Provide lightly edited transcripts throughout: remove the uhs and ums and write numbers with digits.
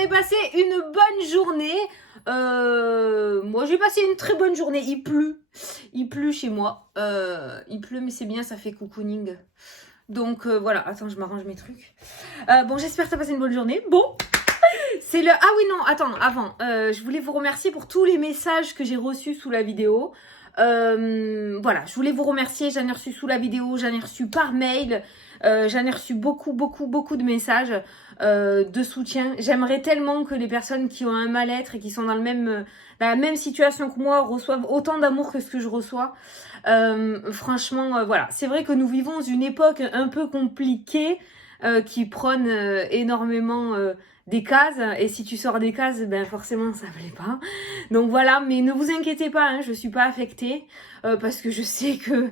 avez passé une bonne journée. Moi, j'ai passé une très bonne journée. Il pleut chez moi. Il pleut, mais c'est bien, ça fait cocooning. Donc voilà, attends, je m'arrange mes trucs. Bon, j'espère que tu as passé une bonne journée. Bon, c'est le... Ah oui, non, attends, avant. Je voulais vous remercier pour tous les messages que j'ai reçus sous la vidéo. Voilà, je voulais vous remercier. J'en ai reçu sous la vidéo, j'en ai reçu par mail. J'en ai reçu beaucoup de messages de soutien. J'aimerais tellement que les personnes qui ont un mal-être et qui sont dans la même situation que moi reçoivent autant d'amour que ce que je reçois. Franchement, voilà. C'est vrai que nous vivons une époque un peu compliquée qui prône énormément des cases. Et si tu sors des cases, ben forcément, ça ne plaît pas. Donc voilà, mais ne vous inquiétez pas, hein, je suis pas affectée. Parce que je sais que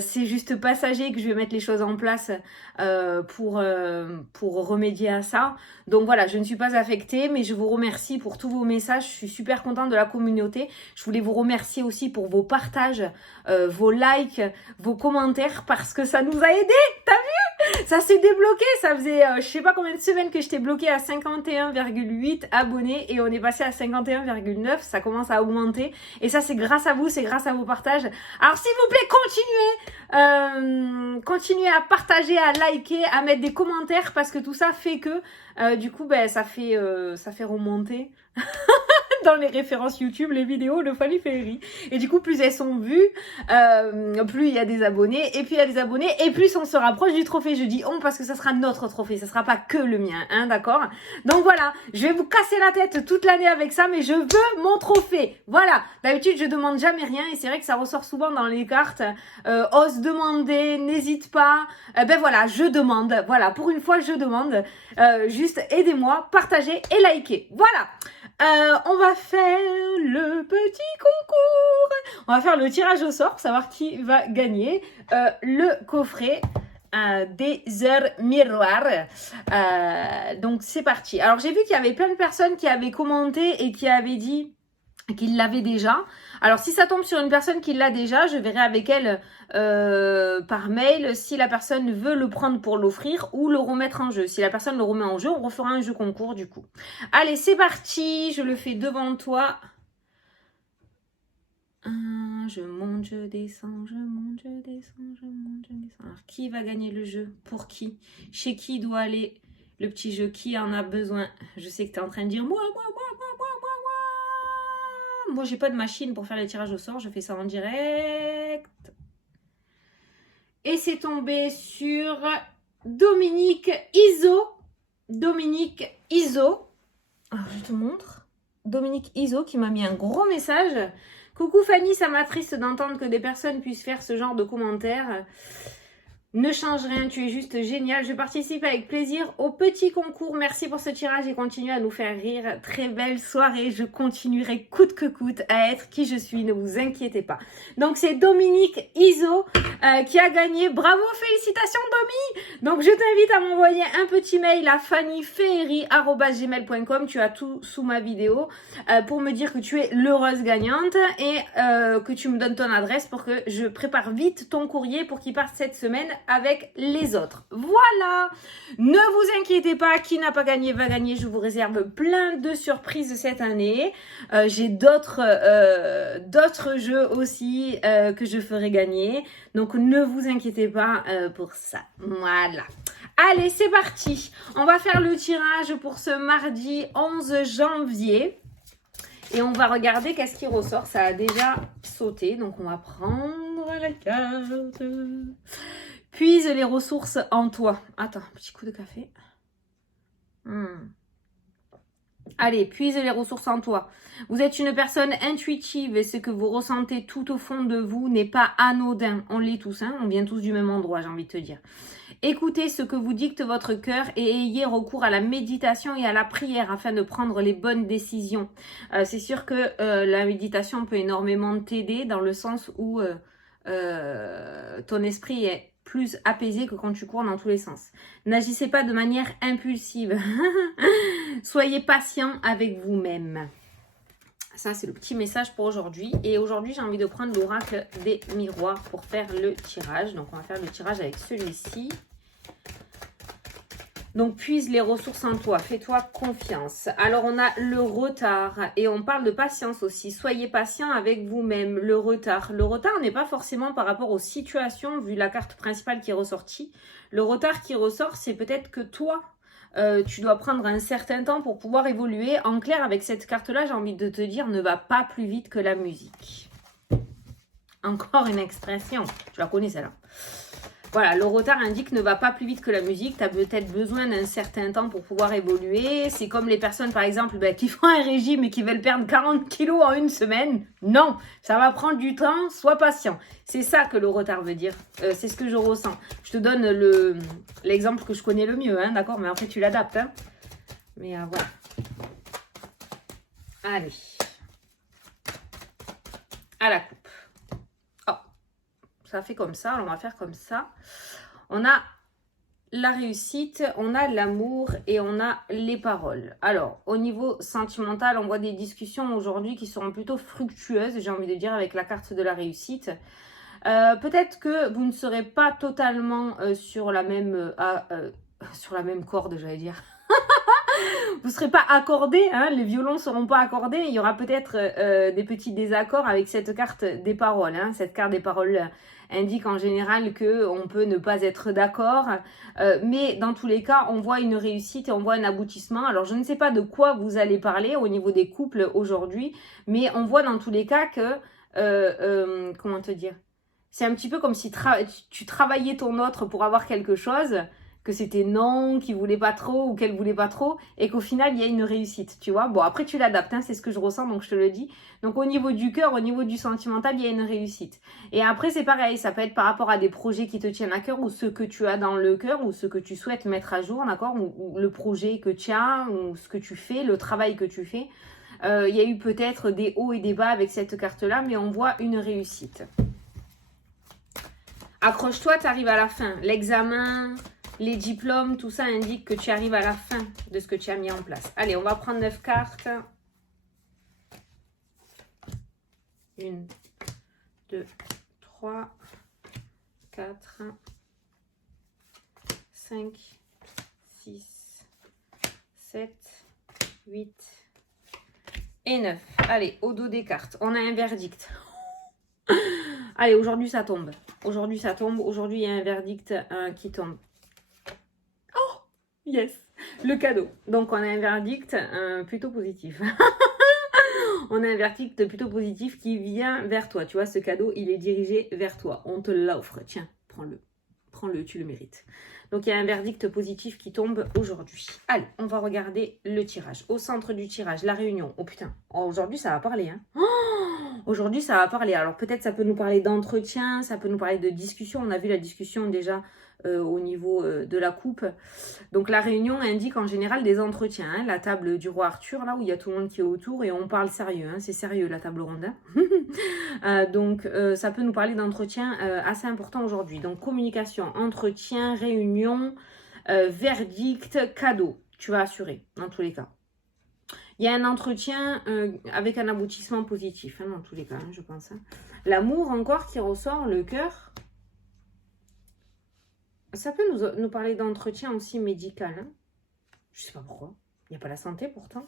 c'est juste passager, que je vais mettre les choses en place pour remédier à ça. Donc voilà, je ne suis pas affectée, mais je vous remercie pour tous vos messages. Je suis super contente de la communauté. Je voulais vous remercier aussi pour vos partages, vos likes, vos commentaires, parce que ça nous a aidés. T'as vu? Ça s'est débloqué. Ça faisait je sais pas combien de semaines que j'étais bloquée à 51,8 abonnés et on est passé à 51,9. Ça commence à augmenter. Et ça, c'est grâce à vous, c'est grâce à vos partages. Alors s'il vous plaît, continuez à partager, à liker, à mettre des commentaires parce que tout ça fait que du coup ben ça fait remonter dans les références YouTube les vidéos de Fanny Ferry. Et du coup plus elles sont vues, plus il y a des abonnés, et plus il y a des abonnés, et plus on se rapproche du trophée. Je dis on parce que ça sera notre trophée, ça sera pas que le mien, hein, d'accord? Donc voilà, je vais vous casser la tête toute l'année avec ça, mais je veux mon trophée. Voilà, d'habitude je demande jamais rien, et c'est vrai que ça ressort souvent dans les cartes. Ose demander, n'hésite pas. Ben voilà, je demande. Voilà, pour une fois je demande. Juste aidez-moi, partagez et likez. Voilà. On va faire le petit concours. On va faire le tirage au sort pour savoir qui va gagner le coffret des heures miroirs. Donc c'est parti. Alors j'ai vu qu'il y avait plein de personnes qui avaient commenté et qui avaient dit qu'ils l'avaient déjà. Alors si ça tombe sur une personne qui l'a déjà, je verrai avec elle par mail si la personne veut le prendre pour l'offrir ou le remettre en jeu. Si la personne le remet en jeu, on refera un jeu concours du coup. Allez, c'est parti, je le fais devant toi. Je monte, je descends, je monte, je descends, je monte, je descends. Alors qui va gagner le jeu? Pour qui? Chez qui doit aller le petit jeu? Qui en a besoin? Je sais que tu es en train de dire moi. Moi, j'ai pas de machine pour faire les tirages au sort. Je fais ça en direct. Et c'est tombé sur Dominique Iso. Dominique Iso. Alors, je te montre. Dominique Iso qui m'a mis un gros message. Coucou Fanny, ça m'attriste d'entendre que des personnes puissent faire ce genre de commentaires. Ne change rien, tu es juste génial. Je participe avec plaisir au petit concours. Merci pour ce tirage et continue à nous faire rire. Très belle soirée. Je continuerai coûte que coûte à être qui je suis. Ne vous inquiétez pas. Donc c'est Dominique Iso qui a gagné. Bravo, félicitations Domi. Donc je t'invite à m'envoyer un petit mail à fannyferry@gmail.com. Tu as tout sous ma vidéo pour me dire que tu es l'heureuse gagnante et que tu me donnes ton adresse pour que je prépare vite ton courrier pour qu'il parte cette semaine avec les autres. Voilà, ne vous inquiétez pas, qui n'a pas gagné va gagner. Je vous réserve plein de surprises cette année. J'ai d'autres jeux aussi que je ferai gagner. Donc ne vous inquiétez pas pour ça. Voilà. Allez, c'est parti. On va faire le tirage pour ce mardi 11 janvier. Et on va regarder qu'est-ce qui ressort. Ça a déjà sauté. Donc on va prendre la carte. Puise les ressources en toi. Attends, petit coup de café. Allez, puise les ressources en toi. Vous êtes une personne intuitive et ce que vous ressentez tout au fond de vous n'est pas anodin. On l'est tous, hein, on vient tous du même endroit, j'ai envie de te dire. Écoutez ce que vous dicte votre cœur et ayez recours à la méditation et à la prière afin de prendre les bonnes décisions. C'est sûr que la méditation peut énormément t'aider dans le sens où ton esprit est plus apaisé que quand tu cours dans tous les sens. N'agissez pas de manière impulsive. Soyez patient avec vous-même. Ça, c'est le petit message pour aujourd'hui. Et aujourd'hui, j'ai envie de prendre l'oracle des miroirs pour faire le tirage. Donc, on va faire le tirage avec celui-ci. Donc, puise les ressources en toi, fais-toi confiance. Alors, on a le retard et on parle de patience aussi. Soyez patient avec vous-même. Le retard n'est pas forcément par rapport aux situations, vu la carte principale qui est ressortie. Le retard qui ressort, c'est peut-être que toi, tu dois prendre un certain temps pour pouvoir évoluer. En clair, avec cette carte-là, j'ai envie de te dire, ne va pas plus vite que la musique. Encore une expression, tu la connais celle-là. Voilà, le retard indique ne va pas plus vite que la musique. Tu as peut-être besoin d'un certain temps pour pouvoir évoluer. C'est comme les personnes, par exemple, qui font un régime et qui veulent perdre 40 kilos en une semaine. Non, ça va prendre du temps, sois patient. C'est ça que le retard veut dire. C'est ce que je ressens. Je te donne l'exemple que je connais le mieux, hein, d'accord? Mais après, tu l'adaptes. Hein. Mais voilà. Allez. À la coupe. Ça fait comme ça, alors on va faire comme ça. On a la réussite, on a l'amour et on a les paroles. Alors, au niveau sentimental, on voit des discussions aujourd'hui qui seront plutôt fructueuses, j'ai envie de dire, avec la carte de la réussite. Peut-être que vous ne serez pas totalement sur la même corde, j'allais dire. Vous ne serez pas accordés, hein, les violons ne seront pas accordés. Il y aura peut-être des petits désaccords avec cette carte des paroles. Hein. Cette carte des paroles indique en général qu'on peut ne pas être d'accord. Mais dans tous les cas, on voit une réussite et on voit un aboutissement. Alors, je ne sais pas de quoi vous allez parler au niveau des couples aujourd'hui. Mais on voit dans tous les cas que... comment te dire? C'est un petit peu comme si tu travaillais ton autre pour avoir quelque chose, que c'était non, qu'il voulait pas trop ou qu'elle voulait pas trop, et qu'au final, il y a une réussite, tu vois. Bon, après, tu l'adaptes, hein, c'est ce que je ressens, donc je te le dis. Donc, au niveau du cœur, au niveau du sentimental, il y a une réussite. Et après, c'est pareil, ça peut être par rapport à des projets qui te tiennent à cœur, ou ceux que tu as dans le cœur, ou ceux que tu souhaites mettre à jour, d'accord, ou le projet que tu as, ou ce que tu fais, le travail que tu fais. Il y a eu peut-être des hauts et des bas avec cette carte-là, mais on voit une réussite. Accroche-toi, tu arrives à la fin. L'examen, les diplômes, tout ça indique que tu arrives à la fin de ce que tu as mis en place. Allez, on va prendre 9 cartes. 1, 2, 3, 4, 5, 6, 7, 8 et 9. Allez, au dos des cartes, on a un verdict. Allez, aujourd'hui ça tombe. Aujourd'hui ça tombe. Aujourd'hui il y a un verdict qui tombe. Oh, yes, le cadeau. Donc on a un verdict plutôt positif. On a un verdict plutôt positif qui vient vers toi. Tu vois, ce cadeau, il est dirigé vers toi. On te l'offre. Tiens, prends-le. Prends-le, tu le mérites. Donc, il y a un verdict positif qui tombe aujourd'hui. Allez, on va regarder le tirage. Au centre du tirage, la réunion. Oh putain, aujourd'hui, ça va parler. Hein. Aujourd'hui, ça va parler. Alors, peut-être ça peut nous parler d'entretien, ça peut nous parler de discussion. On a vu la discussion déjà au niveau de la coupe. Donc, la réunion indique en général des entretiens. Hein. La table du roi Arthur, là où il y a tout le monde qui est autour et on parle sérieux. Hein. C'est sérieux, la table ronde. Hein. Donc, ça peut nous parler d'entretien assez important aujourd'hui. Donc, communication, entretien, réunion, verdict, cadeau. Tu vas assurer, dans tous les cas. Il y a un entretien avec un aboutissement positif, hein, dans tous les cas, hein, je pense. Hein. L'amour encore qui ressort, le cœur. Ça peut nous parler d'entretien aussi médical. Hein. Je sais pas pourquoi. Il n'y a pas la santé pourtant.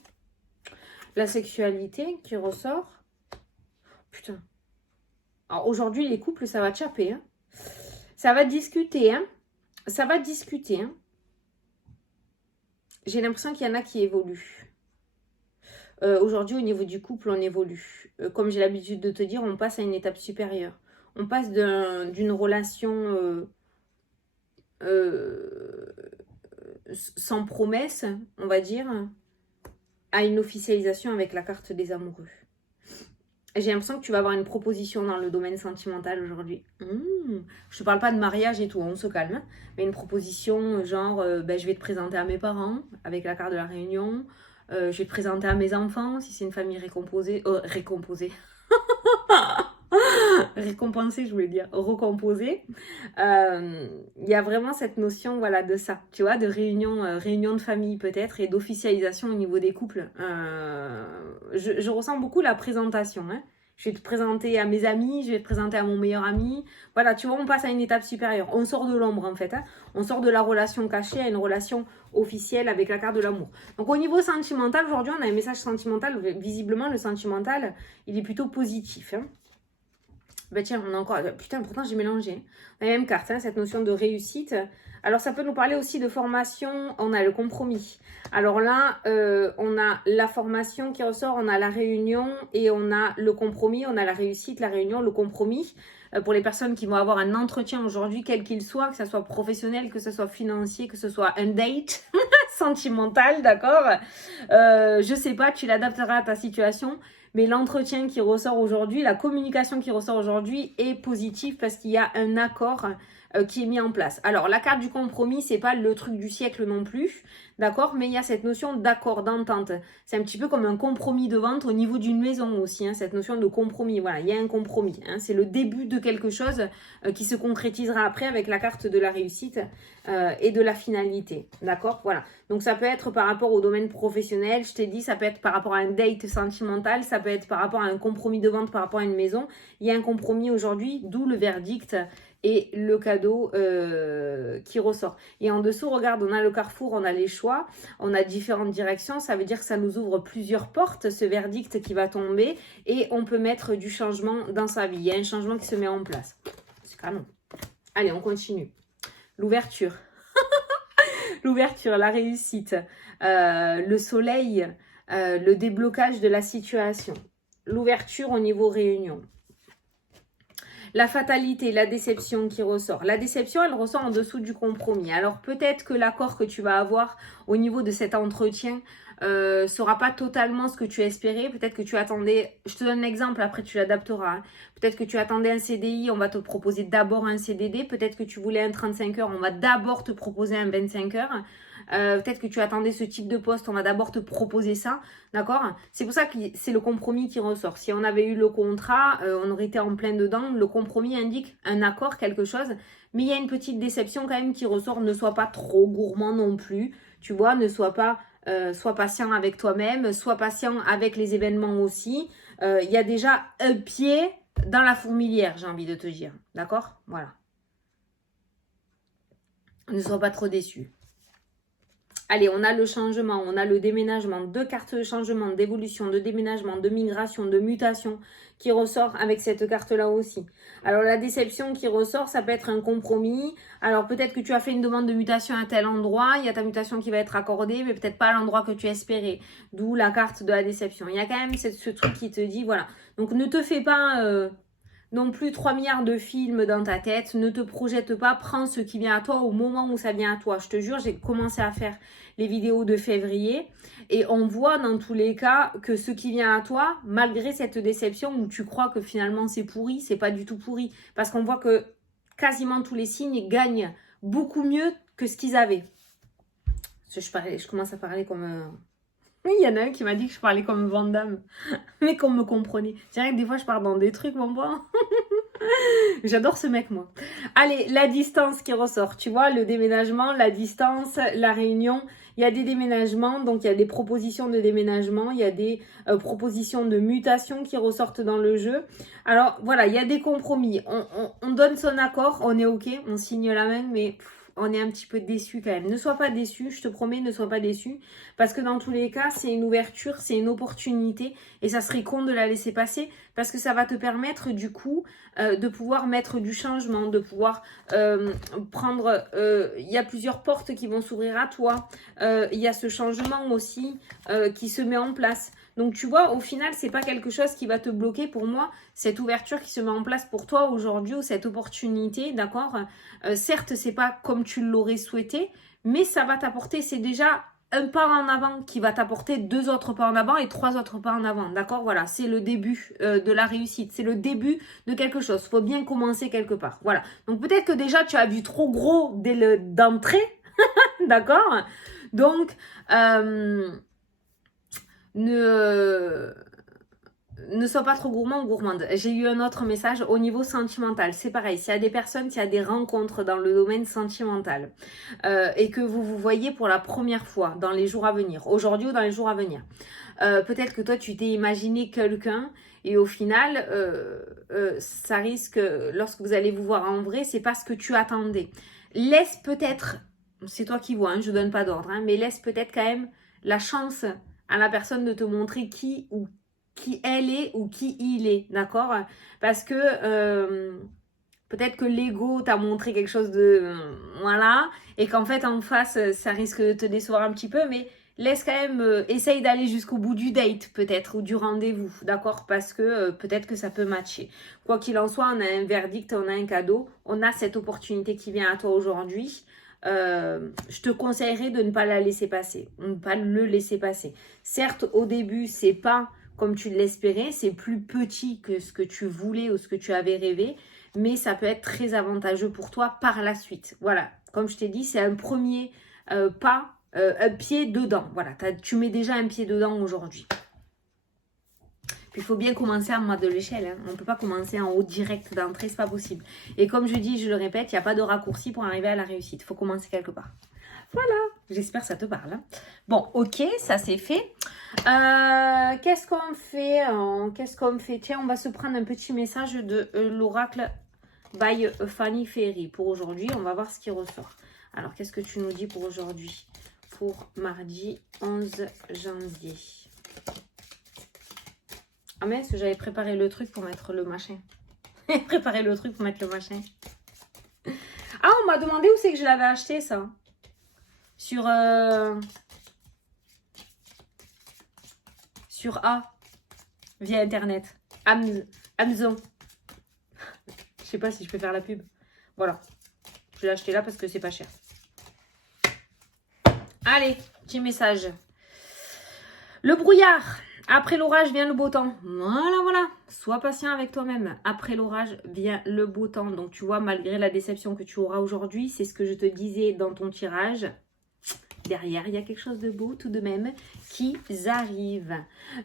La sexualité qui ressort. Putain. Alors aujourd'hui, les couples, ça va chapper. Hein. Ça va discuter. Hein. Ça va discuter. Hein. J'ai l'impression qu'il y en a qui évoluent. Aujourd'hui, au niveau du couple, on évolue. Comme j'ai l'habitude de te dire, on passe à une étape supérieure. On passe d'une relation sans promesse, on va dire, à une officialisation avec la carte des amoureux. J'ai l'impression que tu vas avoir une proposition dans le domaine sentimental aujourd'hui. Je te parle pas de mariage et tout, on se calme. Mais une proposition genre, je vais te présenter à mes parents avec la carte de la réunion. Je vais te présenter à mes enfants si c'est une famille récompensée. Récompensée, je voulais dire, recomposée. Il y a vraiment cette notion, voilà, de ça, tu vois, de réunion de famille peut-être et d'officialisation au niveau des couples. Je ressens beaucoup la présentation, hein. je vais te présenter à mes amis, je vais te présenter à mon meilleur ami. Voilà, tu vois, on passe à une étape supérieure. On sort de l'ombre en fait. Hein. On sort de la relation cachée à une relation officielle avec la carte de l'amour. Donc au niveau sentimental, aujourd'hui, on a un message sentimental. Visiblement, le sentimental, il est plutôt positif. Hein. Ben tiens, on a encore... Putain, pourtant j'ai mélangé. La même carte, hein, cette notion de réussite. Alors ça peut nous parler aussi de formation. On a le compromis. Alors là, on a la formation qui ressort, on a la réunion et on a le compromis. On a la réussite, la réunion, le compromis. Pour les personnes qui vont avoir un entretien aujourd'hui, quel qu'il soit, que ce soit professionnel, que ce soit financier, que ce soit un date sentimental, d'accord. Je sais pas, tu l'adapteras à ta situation. Mais l'entretien qui ressort aujourd'hui, la communication qui ressort aujourd'hui est positive parce qu'il y a un accord qui est mis en place. Alors, la carte du compromis, c'est pas le truc du siècle non plus, d'accord? Mais il y a cette notion d'accord, d'entente. C'est un petit peu comme un compromis de vente au niveau d'une maison aussi, hein, cette notion de compromis. Voilà, il y a un compromis. Hein, c'est le début de quelque chose qui se concrétisera après avec la carte de la réussite et de la finalité, d'accord? Voilà. Donc, ça peut être par rapport au domaine professionnel, je t'ai dit, ça peut être par rapport à un date sentimental, ça peut être par rapport à un compromis de vente, par rapport à une maison. Il y a un compromis aujourd'hui, d'où le verdict et le cadeau qui ressort. Et en dessous, regarde, on a le carrefour, on a les choix, on a différentes directions. Ça veut dire que ça nous ouvre plusieurs portes, ce verdict qui va tomber. Et on peut mettre du changement dans sa vie. Il y a un changement qui se met en place. C'est canon. Allez, on continue. L'ouverture. L'ouverture, la réussite, le soleil, le déblocage de la situation. L'ouverture au niveau réunion. La fatalité, la déception qui ressort. La déception, elle ressort en dessous du compromis. Alors peut-être que l'accord que tu vas avoir au niveau de cet entretien sera pas totalement ce que tu espérais. Peut-être que tu attendais, je te donne un exemple, après tu l'adapteras. Hein. Peut-être que tu attendais un CDI, on va te proposer d'abord un CDD. Peut-être que tu voulais un 35 heures, on va d'abord te proposer un 25 heures. Peut-être que tu attendais ce type de poste, on va d'abord te proposer ça, d'accord? C'est pour ça que c'est le compromis qui ressort. Si on avait eu le contrat, on aurait été en plein dedans. Le compromis indique un accord, quelque chose, mais il y a une petite déception quand même qui ressort. Ne sois pas trop gourmand non plus, tu vois, ne sois pas... sois patient avec toi-même, sois patient avec les événements aussi. Il y a déjà un pied dans la fourmilière, j'ai envie de te dire, d'accord? Voilà. Ne sois pas trop déçu. Allez, on a le changement, on a le déménagement, 2 cartes de changement, d'évolution, de déménagement, de migration, de mutation qui ressort avec cette carte-là aussi. Alors, la déception qui ressort, ça peut être un compromis. Alors, peut-être que tu as fait une demande de mutation à tel endroit, il y a ta mutation qui va être accordée, mais peut-être pas à l'endroit que tu espérais. D'où la carte de la déception. Il y a quand même ce truc qui te dit, voilà. Donc, ne te fais pas... non plus 3 milliards de films dans ta tête, ne te projette pas, prends ce qui vient à toi au moment où ça vient à toi. Je te jure, j'ai commencé à faire les vidéos de février et on voit dans tous les cas que ce qui vient à toi, malgré cette déception où tu crois que finalement c'est pourri, c'est pas du tout pourri. Parce qu'on voit que quasiment tous les signes gagnent beaucoup mieux que ce qu'ils avaient. Je commence à parler comme... Il y en a un qui m'a dit que je parlais comme Van Damme, mais qu'on me comprenait. C'est vrai que des fois, je pars dans des trucs, mon bon. J'adore ce mec, moi. Allez, la distance qui ressort. Tu vois, le déménagement, la distance, la réunion. Il y a des déménagements, donc il y a des propositions de déménagement. Il y a des propositions de mutation qui ressortent dans le jeu. Alors, voilà, il y a des compromis. On donne son accord, on est OK, on signe la main, mais... on est un petit peu déçu quand même. Ne sois pas déçu, je te promets, ne sois pas déçu. Parce que dans tous les cas, c'est une ouverture, c'est une opportunité. Et ça serait con de la laisser passer. Parce que ça va te permettre du coup de pouvoir mettre du changement, de pouvoir prendre... il y a plusieurs portes qui vont s'ouvrir à toi. Il y a ce changement aussi qui se met en place. Donc tu vois, au final, c'est pas quelque chose qui va te bloquer pour moi, cette ouverture qui se met en place pour toi aujourd'hui, ou cette opportunité, d'accord? Certes, c'est pas comme tu l'aurais souhaité, mais ça va t'apporter, c'est déjà un pas en avant qui va t'apporter 2 autres pas en avant et 3 autres pas en avant, d'accord? Voilà, c'est le début de la réussite, c'est le début de quelque chose, faut bien commencer quelque part, voilà. Donc peut-être que déjà tu as vu trop gros dès d'entrée, d'accord? Donc, ne sois pas trop gourmand ou gourmande. J'ai eu un autre message au niveau sentimental. C'est pareil, s'il y a des personnes, s'il y a des rencontres dans le domaine sentimental et que vous vous voyez pour la première fois dans les jours à venir, aujourd'hui ou dans les jours à venir, peut-être que toi, tu t'es imaginé quelqu'un et au final, ça risque, lorsque vous allez vous voir en vrai, c'est pas ce que tu attendais. Laisse peut-être, c'est toi qui vois, hein, je donne pas d'ordre, hein, mais laisse peut-être quand même la chance à la personne de te montrer qui elle est ou qui il est, d'accord? Parce que peut-être que l'ego t'a montré quelque chose de... voilà, et qu'en fait, en face, ça risque de te décevoir un petit peu, mais laisse quand même... essaye d'aller jusqu'au bout du date, peut-être, ou du rendez-vous, d'accord? Parce que peut-être que ça peut matcher. Quoi qu'il en soit, on a un verdict, on a un cadeau, on a cette opportunité qui vient à toi aujourd'hui. Je te conseillerais de ne pas la laisser passer, de ne pas le laisser passer. Certes, au début, c'est pas comme tu l'espérais, c'est plus petit que ce que tu voulais ou ce que tu avais rêvé, mais ça peut être très avantageux pour toi par la suite. Voilà, comme je t'ai dit, c'est un premier pas, un pied dedans. Voilà, tu mets déjà un pied dedans aujourd'hui. Puis il faut bien commencer en bas de l'échelle. Hein. On ne peut pas commencer en haut direct d'entrée, c'est pas possible. Et comme je dis, je le répète, il n'y a pas de raccourci pour arriver à la réussite. Il faut commencer quelque part. Voilà, j'espère que ça te parle. Hein. Bon, ok, ça c'est fait. Qu'est-ce qu'on fait? Qu'est-ce qu'on fait? Tiens, on va se prendre un petit message de l'oracle by Fanny Ferry pour aujourd'hui. On va voir ce qui ressort. Alors, qu'est-ce que tu nous dis pour aujourd'hui? Pour mardi 11 janvier. Ah mince, j'avais préparé le truc pour mettre le machin. Préparé le truc pour mettre le machin. Ah, on m'a demandé où c'est que je l'avais acheté, ça. Sur A, via Internet. Amazon. Je sais pas si je peux faire la pub. Voilà. Je l'ai acheté là parce que c'est pas cher. Allez, petit message. Le brouillard. Après l'orage vient le beau temps. Voilà, voilà. Sois patient avec toi-même. Après l'orage vient le beau temps. Donc, tu vois, malgré la déception que tu auras aujourd'hui, c'est ce que je te disais dans ton tirage. Derrière, il y a quelque chose de beau tout de même qui arrive.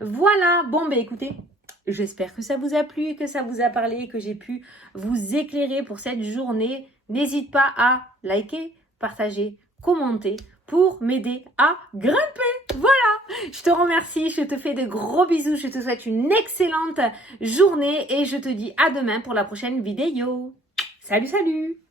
Voilà. Bon, ben écoutez, j'espère que ça vous a plu, que ça vous a parlé, que j'ai pu vous éclairer pour cette journée. N'hésite pas à liker, partager, commenter pour m'aider à grimper. Voilà, je te remercie, je te fais de gros bisous, je te souhaite une excellente journée et je te dis à demain pour la prochaine vidéo. Salut, salut!